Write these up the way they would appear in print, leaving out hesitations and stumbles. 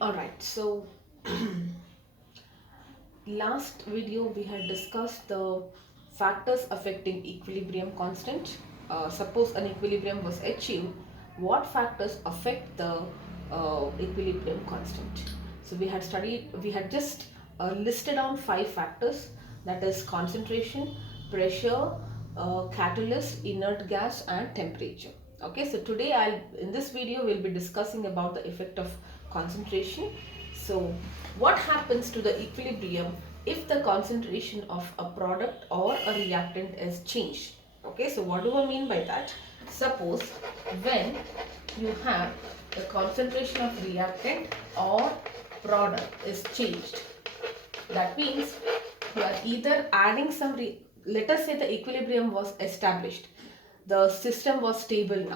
All right, so last video we had discussed the factors affecting equilibrium constant. Suppose an equilibrium was achieved, what factors affect the equilibrium constant? So we had just listed down five factors, that is concentration, pressure, catalyst, inert gas, and temperature. Okay, so today in this video we'll be discussing about the effect of concentration. So what happens to the equilibrium if the concentration of a product or a reactant is changed? Okay, so what do I mean by that? Suppose when you have the concentration of reactant or product is changed, that means you are either adding let us say the equilibrium was established, the system was stable.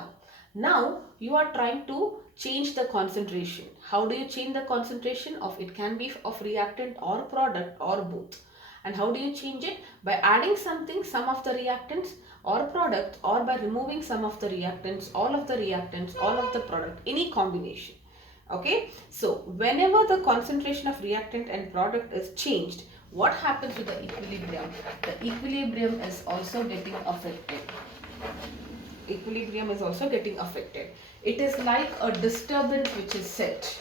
Now you are trying to change the concentration. How do you change the concentration of, it can be of reactant or product or both? And how do you change it? By adding something, some of the reactants or product, or by removing some of the reactants, all of the product, any combination. Okay, so whenever the concentration of reactant and product is changed, what happens to the equilibrium? The equilibrium is also getting affected. Equilibrium is also getting affected. It is like a disturbance which is set.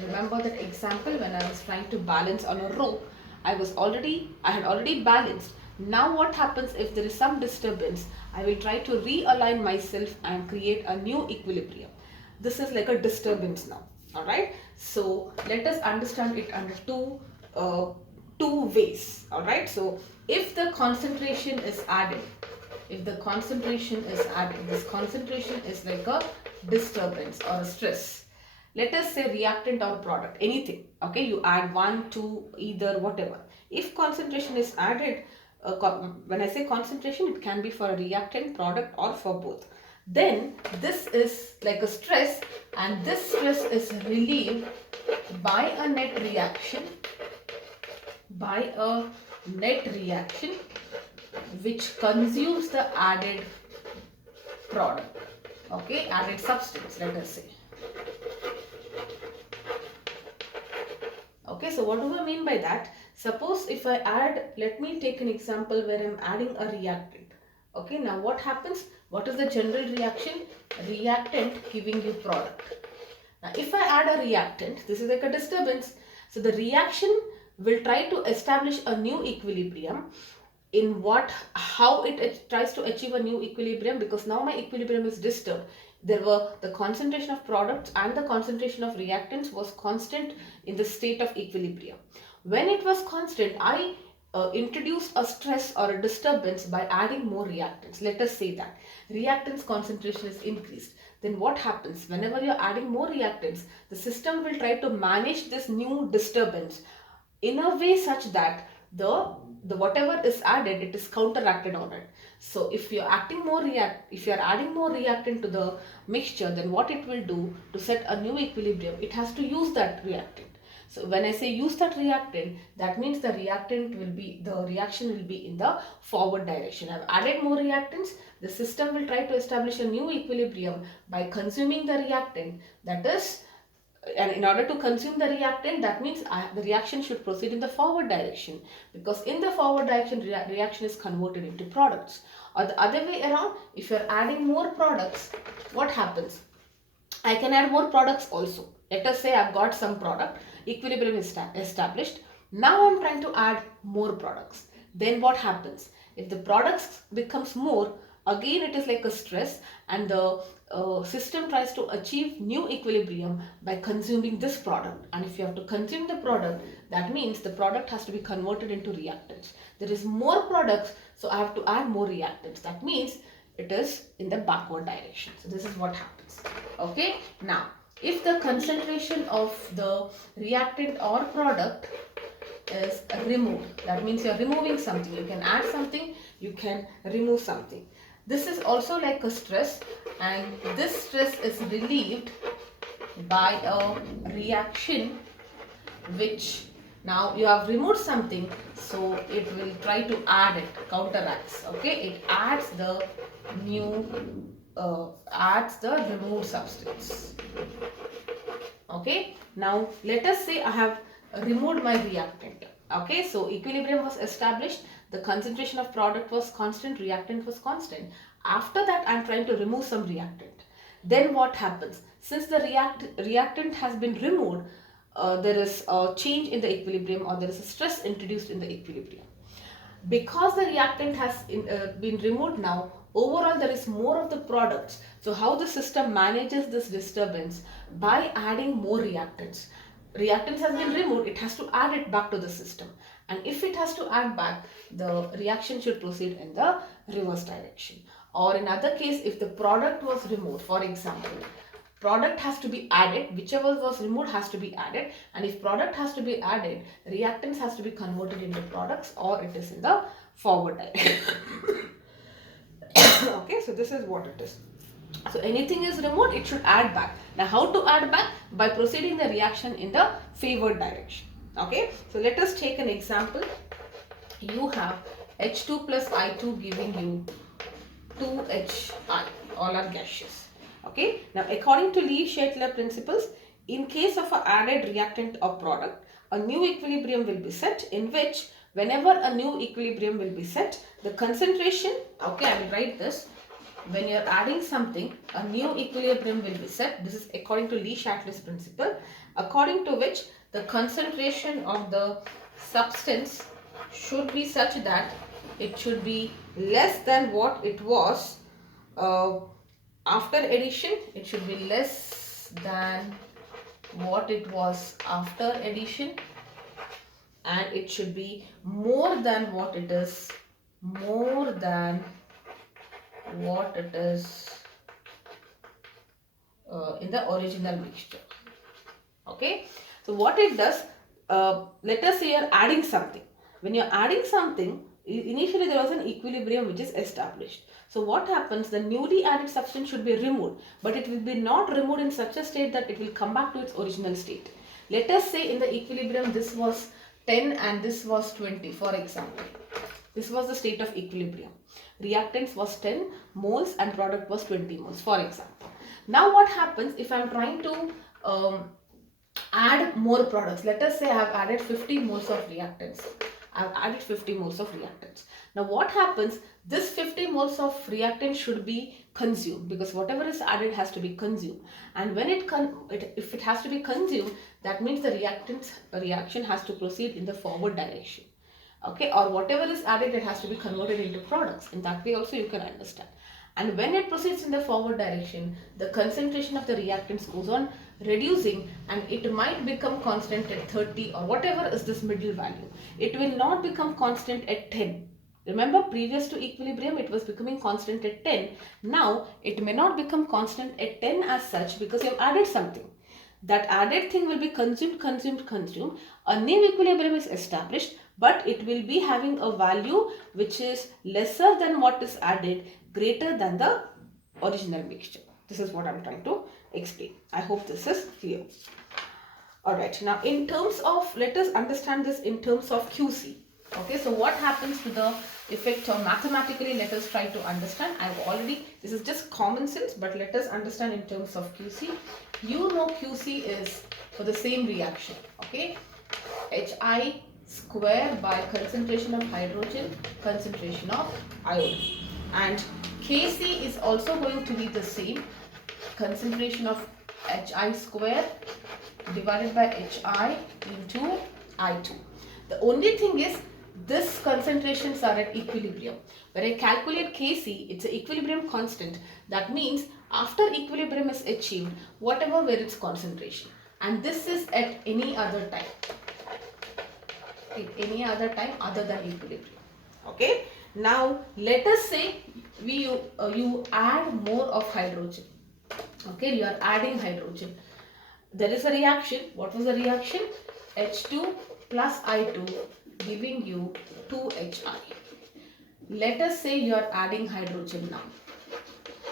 Remember that example when I was trying to balance on a rope, I had already balanced. Now what happens if there is some disturbance? I will try to realign myself and create a new equilibrium. This is like a disturbance now. Alright. So let us understand it under two ways. Alright. So if the concentration is added, this concentration is like a disturbance or a stress. Let us say reactant or product, anything. Okay, you add one, two, either, whatever. If concentration is added, when I say concentration, it can be for a reactant, product, or for both. Then this is like a stress, and this stress is relieved by a net reaction, which consumes the added product. Okay, added substance, let us say. Okay, so what do I mean by that? Suppose if I add, let me take an example where I'm adding a reactant. Okay, now what happens? What is the general reaction? Reactant giving you product. Now if I add a reactant, this is like a disturbance. So the reaction will try to establish a new equilibrium. In how it tries to achieve a new equilibrium, because now my equilibrium is disturbed. There were the concentration of products and the concentration of reactants was constant in the state of equilibrium. When it was constant, I introduced a stress or a disturbance by adding more reactants. Let us say that reactants concentration is increased. Then what happens? Whenever you're adding more reactants, the system will try to manage this new disturbance in a way such that the whatever is added, it is counteracted on it. So if you're adding more reactant to the mixture, then what it will do to set a new equilibrium, it has to use that reactant. So when I say use that reactant, that means the reaction will be in the forward direction. I've added more reactants, the system will try to establish a new equilibrium by consuming the reactant, that is, and in order to consume the reactant, that means the reaction should proceed in the forward direction, because in the forward direction reaction is converted into products. Or the other way around, if you're adding more products, what happens? I can add more products also. Let us say I've got some product, equilibrium is established. Now I'm trying to add more products. Then what happens? If the products becomes more, again it is like a stress, and the system tries to achieve new equilibrium by consuming this product. And if you have to consume the product, that means the product has to be converted into reactants. There is more products, so I have to add more reactants. That means it is in the backward direction. So this is what happens. Okay, now if the concentration of the reactant or product is removed, that means you are removing something. You can add something, you can remove something. This is also like a stress, and this stress is relieved by a reaction which, now you have removed something, so it will try to add it, counteracts. Okay, it adds the removed substance. Okay, now let us say I have removed my reactant. Okay, so equilibrium was established, the concentration of product was constant, reactant was constant. After that, I am trying to remove some reactant. Then what happens? Since the reactant has been removed, there is a change in the equilibrium, or there is a stress introduced in the equilibrium. Because the reactant has been removed now, overall there is more of the products. So how the system manages this disturbance? By adding more reactants. Reactants has been removed, it has to add it back to the system, and if it has to add back, the reaction should proceed in the reverse direction. Or in other case, if the product was removed, for example, product has to be added, whichever was removed has to be added, and if product has to be added, reactants has to be converted into products, or it is in the forward direction. Okay, so this is what it is. So anything is removed, it should add back. Now how to add back? By proceeding the reaction in the favored direction. Okay, so let us take an example. You have H2 plus I2 giving you 2HI, all are gaseous. Okay, now according to Lee-Shetler principles, in case of an added reactant or product, a new equilibrium will be set, in which whenever a new equilibrium will be set, the concentration, okay, I will write this, when you are adding something, a new equilibrium will be set. This is according to Lee-Shetler's principle, according to which the concentration of the substance should be such that it should be less than what it was after addition. It should be less than what it was after addition, and it should be more than what it is, more than what it is in the original mixture. Okay, so what it does, let us say you are adding something. When you are adding something, initially there was an equilibrium which is established. So what happens, the newly added substance should be removed, but it will be not removed in such a state that it will come back to its original state. Let us say in the equilibrium this was 10 and this was 20, for example. This was the state of equilibrium. Reactants was 10 moles and product was 20 moles, for example. Now what happens if I am trying to add more products? Let us say I have added 50 moles of reactants. I have added 50 moles of reactants. Now what happens, this 50 moles of reactant should be consumed, because whatever is added has to be consumed. And when if it has to be consumed, that means the reaction has to proceed in the forward direction. Okay, or whatever is added, it has to be converted into products. In that way also you can understand. And when it proceeds in the forward direction, the concentration of the reactants goes on reducing, and it might become constant at 30 or whatever is this middle value. It will not become constant at 10. Remember, previous to equilibrium it was becoming constant at 10. Now it may not become constant at 10 as such, because you have added something. That added thing will be consumed. A new equilibrium is established, but it will be having a value which is lesser than what is added, greater than the original mixture. This is what I am trying to explain. I hope this is clear. Alright, now in terms of, let us understand this in terms of QC. Okay, so what happens to the effect, or mathematically let us try to understand. This is just common sense, but let us understand in terms of QC. You know QC is for the same reaction. Okay, Hi square by concentration of hydrogen, concentration of iodine, and Kc is also going to be the same, concentration of Hi square divided by Hi into I2. The only thing is, this concentrations are at equilibrium. When I calculate Kc, it's an equilibrium constant. That means after equilibrium is achieved, whatever were its concentration, and this is at any other time. At any other time other than equilibrium. Okay. Now let us say you add more of hydrogen. Okay, you are adding hydrogen. There is a reaction. What was the reaction? H2 plus I2 giving you 2Hi. Let us say you are adding hydrogen now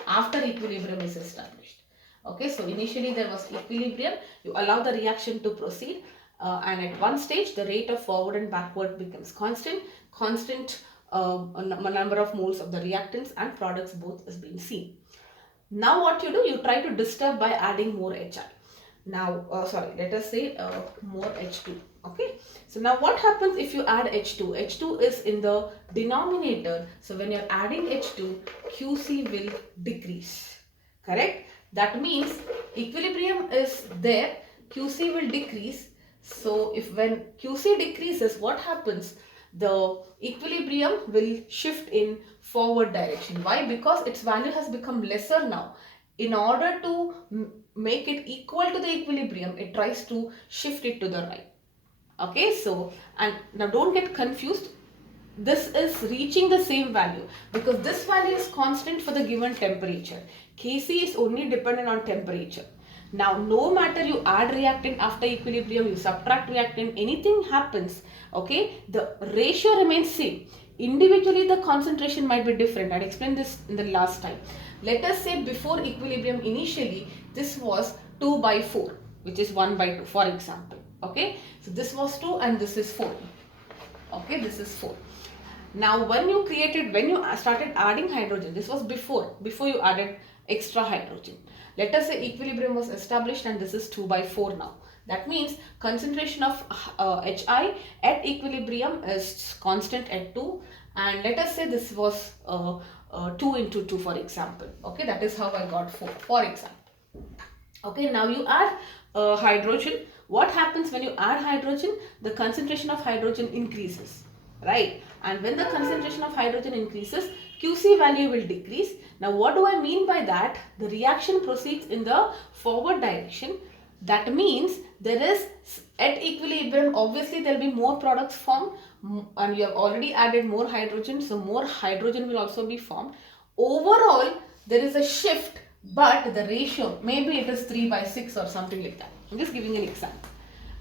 after equilibrium is established. Okay, so initially there was equilibrium, you allow the reaction to proceed, and at one stage the rate of forward and backward becomes constant. Number of moles of the reactants and products both is being seen. Now what you do, you try to disturb by adding more Hi. Now, sorry, let us say more H2. Okay. So now what happens if you add H2? H2 is in the denominator. So when you're adding H2, QC will decrease. Correct? That means equilibrium is there, QC will decrease. So if when QC decreases, what happens? The equilibrium will shift in forward direction. Why? Because its value has become lesser now. In order to make it equal to the equilibrium, it tries to shift it to the right. Okay, so, and now don't get confused. This is reaching the same value because this value is constant for the given temperature. Kc is only dependent on temperature. Now, no matter you add reactant after equilibrium, you subtract reactant, anything happens, okay, the ratio remains same. Individually, the concentration might be different. I explained this in the last time. Let us say before equilibrium, initially, this was 2 by 4, which is 1 by 2, for example. Okay, so this was 2 and this is 4. Okay, this is 4. Now when you started adding hydrogen, this was before you added extra hydrogen. Let us say equilibrium was established and this is 2 by 4 now. That means concentration of Hi at equilibrium is constant at 2, and let us say this was 2 into 2, for example. Okay, that is how I got 4, for example. Okay, now you add hydrogen. What happens when you add hydrogen? The concentration of hydrogen increases, right? And when the concentration of hydrogen increases, QC value will decrease. Now what do I mean by that? The reaction proceeds in the forward direction. That means there is, at equilibrium, obviously there will be more products formed, and you have already added more hydrogen, so more hydrogen will also be formed. Overall, there is a shift, but the ratio, maybe it is 3 by 6 or something like that. I'm just giving an example.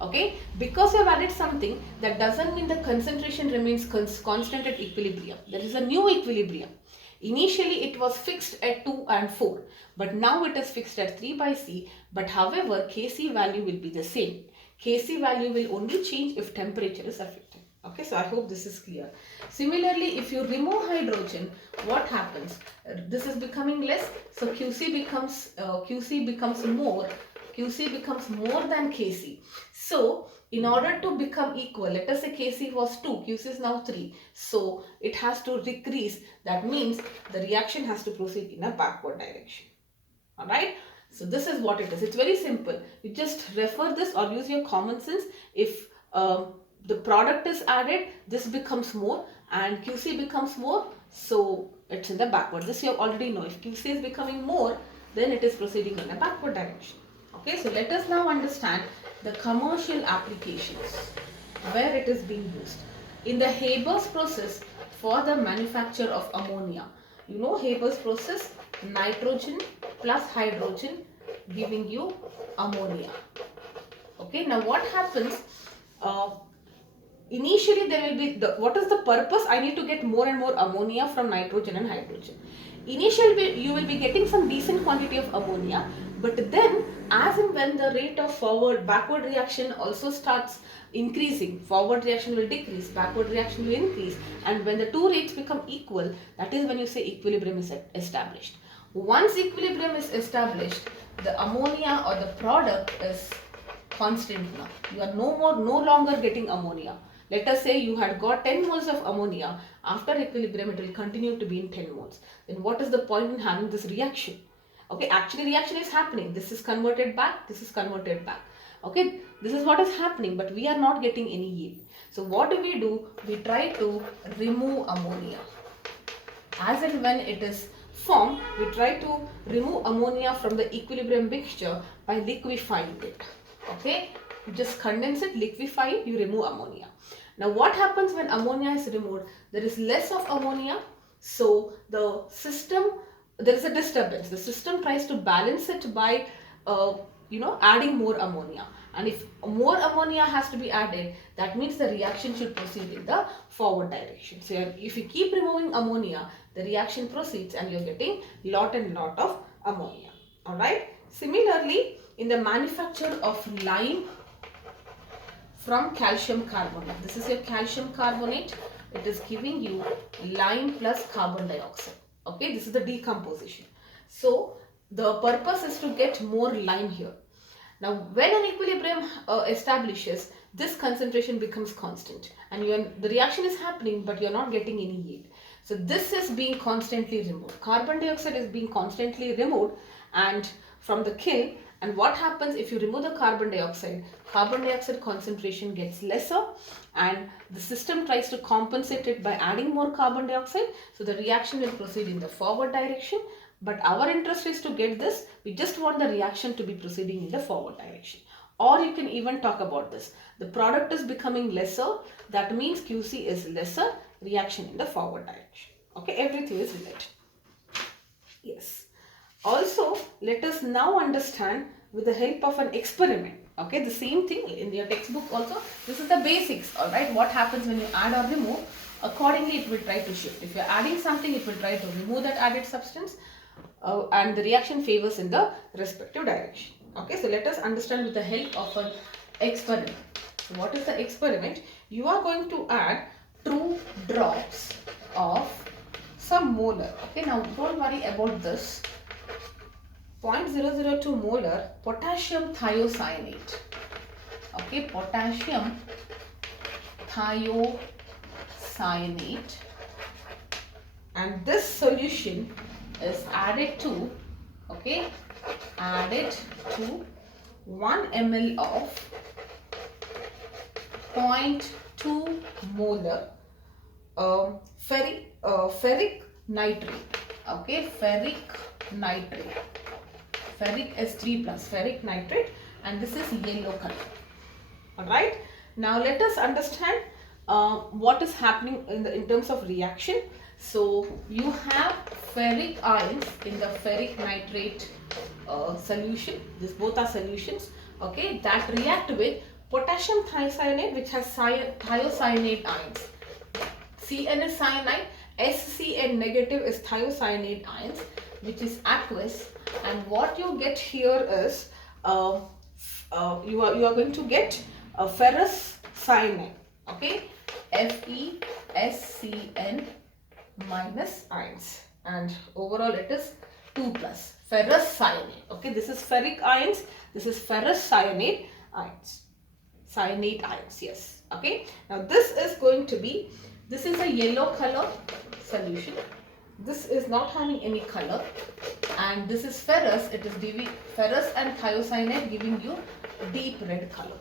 Okay, because you have added something, that doesn't mean the concentration remains constant at equilibrium. There is a new equilibrium. Initially it was fixed at 2 and 4, but now it is fixed at 3 by C. But however, Kc value will be the same. Kc value will only change if temperature is affected. Okay, so I hope this is clear. Similarly, if you remove hydrogen, what happens? This is becoming less, so QC becomes more. QC becomes more than Kc. So, in order to become equal, let us say Kc was 2, QC is now 3. So, it has to decrease. That means the reaction has to proceed in a backward direction. Alright? So, this is what it is. It's very simple. You just refer this or use your common sense. If the product is added, this becomes more and QC becomes more. So, it's in the backward. This you already know. If QC is becoming more, then it is proceeding in a backward direction. Okay, so let us now understand the commercial applications where it is being used. In the Haber's process for the manufacture of ammonia. You know Haber's process, nitrogen plus hydrogen giving you ammonia. Okay, now what happens? Initially there will be, what is the purpose? I need to get more and more ammonia from nitrogen and hydrogen. Initially you will be getting some decent quantity of ammonia, but then as and when the rate of backward reaction also starts increasing, forward reaction will decrease, backward reaction will increase, and when the two rates become equal, that is when you say equilibrium is established. Once equilibrium is established, the ammonia or the product is constant now. You are no longer getting ammonia. Let us say you had got 10 moles of ammonia. After equilibrium, it will continue to be in 10 moles. Then what is the point in having this reaction? Okay, actually reaction is happening. This is converted back, this is converted back. Okay, this is what is happening, but we are not getting any yield. So what do? We try to remove ammonia. As and when it is formed, we try to remove ammonia from the equilibrium mixture by liquefying it. Okay, you just condense it, liquefy it, you remove ammonia. Now what happens when ammonia is removed? There is less of ammonia, so the system, there is a disturbance. The system tries to balance it by adding more ammonia. And if more ammonia has to be added, that means the reaction should proceed in the forward direction. So if you keep removing ammonia, the reaction proceeds and you're getting lot and lot of ammonia. Alright. Similarly, in the manufacture of lime from calcium carbonate, this is your calcium carbonate. It is giving you lime plus carbon dioxide. Okay, this is the decomposition. So the purpose is to get more lime here. Now when an equilibrium establishes, this concentration becomes constant and the reaction is happening but you're not getting any yield. So this is being constantly removed. Carbon dioxide is being constantly removed and from the kiln, and what happens if you remove the carbon dioxide concentration gets lesser and the system tries to compensate it by adding more carbon dioxide. So the reaction will proceed in the forward direction. But our interest is to get this. We just want the reaction to be proceeding in the forward direction. Or you can even talk about this. The product is becoming lesser. That means QC is lesser. Reaction in the forward direction. Okay, everything is related. Yes. Also, let us now understand with the help of an experiment. Okay, the same thing in your textbook also. This is the basics, alright. What happens when you add or remove? Accordingly, it will try to shift. If you are adding something, it will try to remove that added substance. And the reaction favors in the respective direction. Okay, so let us understand with the help of an experiment. So what is the experiment? You are going to add 2 drops of some molar. Okay, now don't worry about this. 0.002 molar potassium thiocyanate. Okay, potassium thiocyanate. And this solution is added to 1 ml of 0.2 molar ferric nitrate. Okay, ferric nitrate. Ferric S3 plus ferric nitrate, and this is yellow color. Alright, now let us understand what is happening in terms of reaction. So you have ferric ions in the ferric nitrate solution. These both are solutions, okay, that react with potassium thiocyanate, which has thiocyanate ions. Cn is cyanide, SCN negative is thiocyanate ions, which is aqueous, and what you get here is you are going to get a ferrous cyanide. Okay, FeSCN minus ions, and overall it is 2 plus ferrous cyanide. Okay, this is ferric ions, this is ferrous cyanide ions. Cyanate ions, yes. Okay, now this is going to be, this is a yellow color solution. This is not having any color, and this is ferrous. It is ferrous and thiocyanate giving you deep red color.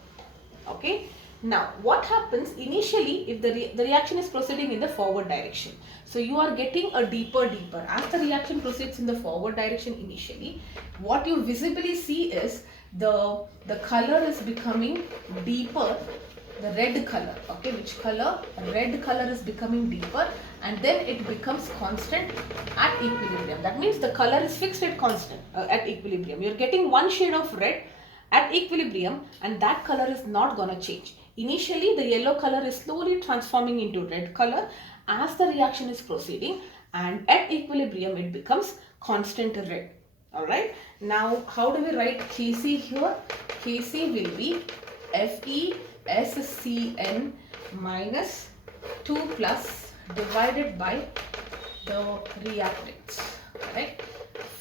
Okay. Now what happens initially if the reaction is proceeding in the forward direction? So you are getting a deeper. As the reaction proceeds in the forward direction initially, what you visibly see is the color is becoming deeper, the red color. Okay, which color? Red color is becoming deeper, and then it becomes constant at equilibrium. That means the color is fixed at constant at equilibrium. You are getting one shade of red at equilibrium, and that color is not gonna change. Initially the yellow color is slowly transforming into red color as the reaction is proceeding, and at equilibrium it becomes constant red. Alright, now how do we write Kc here? Kc will be FeSCN minus 2 plus divided by the reactants, right?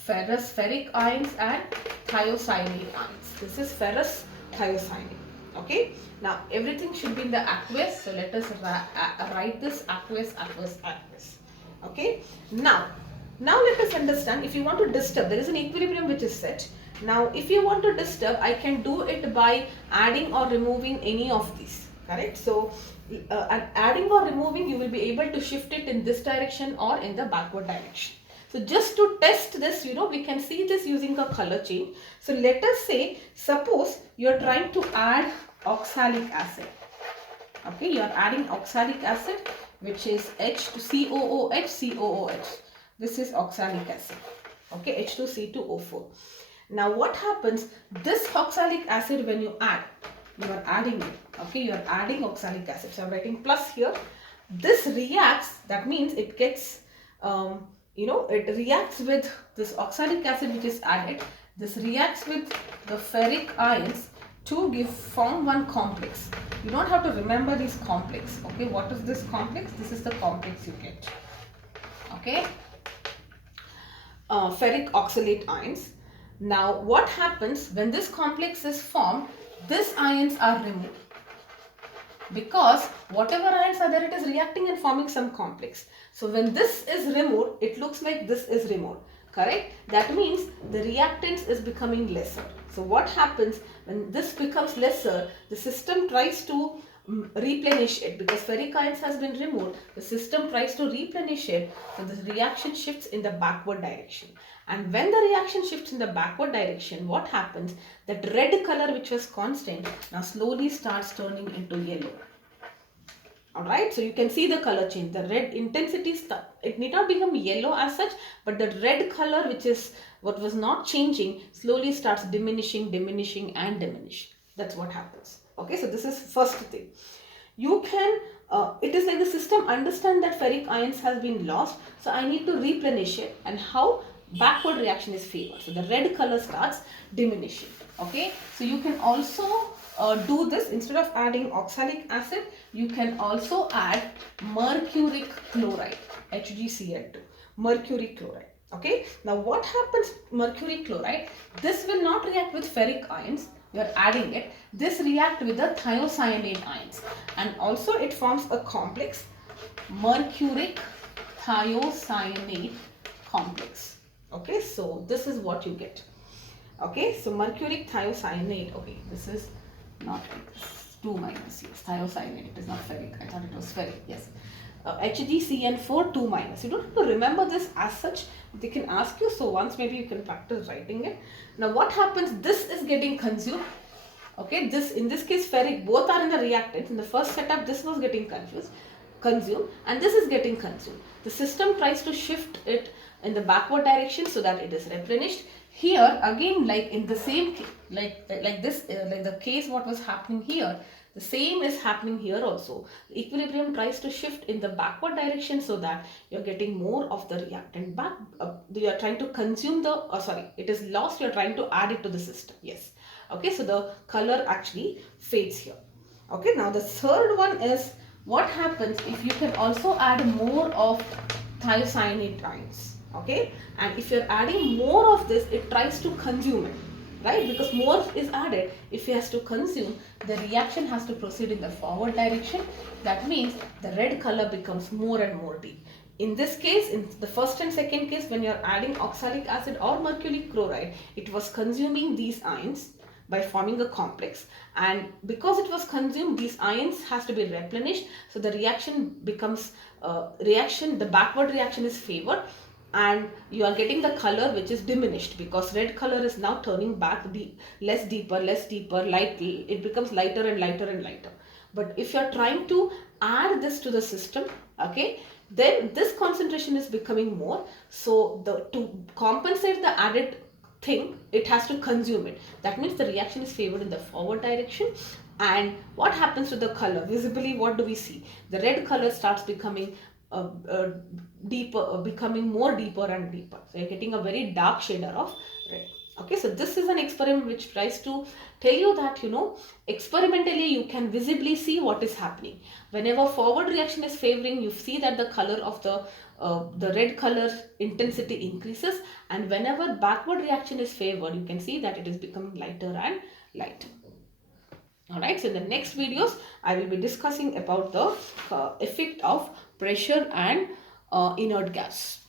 Ferric ions and thiocyanate ions. This is ferrous thiocyanate. Okay, now everything should be in the aqueous, so let us write this aqueous. Okay, now let us understand, if you want to disturb, there is an equilibrium which is set. Now if you want to disturb, I can do it by adding or removing any of these, correct? So adding or removing, you will be able to shift it in this direction or in the backward direction. So just to test this, we can see this using a color change. So let us say, suppose you are trying to add oxalic acid. Okay, you are adding oxalic acid, which is H2COOH. This is oxalic acid. Okay, H2C2O4. Now what happens, this oxalic acid, when you add, you are adding it. Okay, you are adding oxalic acid. So I am writing plus here. This reacts, that means it gets it reacts with this oxalic acid which is added. This reacts with the ferric ions to form one complex. You don't have to remember this complex. Okay, what is this complex? This is the complex you get. Okay, ferric oxalate ions. Now what happens when this complex is formed? These ions are removed, because whatever ions are there, it is reacting and forming some complex. So when this is removed, it looks like this is removed, correct? That means the reactance is becoming lesser. So what happens when this becomes lesser? The system tries to replenish it, because ferric ions has been removed. The system tries to replenish it, so the reaction shifts in the backward direction. And when the reaction shifts in the backward direction, what happens? That red color which was constant now slowly starts turning into yellow. Alright, so you can see the color change. The red intensity, it need not become yellow as such, but the red color, which is what was not changing, slowly starts diminishing and diminishing. That's what happens. Okay, so this is first thing. You can, it is like the system understand that ferric ions has been lost, so I need to replenish it. And how? Backward reaction is favored. So the red color starts diminishing. Okay, so you can also do this. Instead of adding oxalic acid, you can also add mercuric chloride, HgCl2, mercury chloride. Okay, now what happens? Mercury chloride, this will not react with ferric ions, you are adding it. This react with the thiocyanate ions, and also it forms a complex, mercuric thiocyanate complex. Okay, so this is what you get. Okay, so mercuric thiocyanate. Okay, this is not like this. 2 minus, yes, thiocyanate. It is not ferric. I thought it was ferric. Yes. HgCN4 2 minus. You don't have to remember this as such. They can ask you. So once maybe you can practice writing it. Now what happens? This is getting consumed. Okay, this in this case ferric, both are in the reactants. In the first setup, this was getting consumed, and this is getting consumed. The system tries to shift it in the backward direction so that it is replenished. Here again, like in the same, like this, like the case what was happening here, the same is happening here also. The equilibrium tries to shift in the backward direction so that you're getting more of the reactant back. You're trying to consume the, sorry, it is lost, you're trying to add it to the system. Yes. Okay, so the color actually fades here. Okay, now the third one is what happens if you can also add more of thiocyanate ions. Okay, and if you're adding more of this, it tries to consume it, right? Because more is added, if it has to consume, the reaction has to proceed in the forward direction. That means the red color becomes more and more deep. In this case, in the first and second case, when you're adding oxalic acid or mercury chloride, it was consuming these ions by forming a complex, and because it was consumed, these ions has to be replenished, so the reaction becomes the backward reaction is favored, and you are getting the color which is diminished, because red color is now turning back, less deeper, light, it becomes lighter and lighter and lighter. But if you are trying to add this to the system, okay, then this concentration is becoming more, so to compensate the added thing, it has to consume it. That means the reaction is favored in the forward direction. And what happens to the color? Visibly, what do we see? The red color starts becoming deeper, becoming more deeper and deeper. So you're getting a very dark shader of red. Okay, so this is an experiment which tries to tell you that, you know, experimentally you can visibly see what is happening. Whenever forward reaction is favoring, you see that the color of the red color intensity increases, and whenever backward reaction is favored, you can see that it is becoming lighter and lighter. Alright, so in the next videos, I will be discussing about the effect of pressure and inert gas.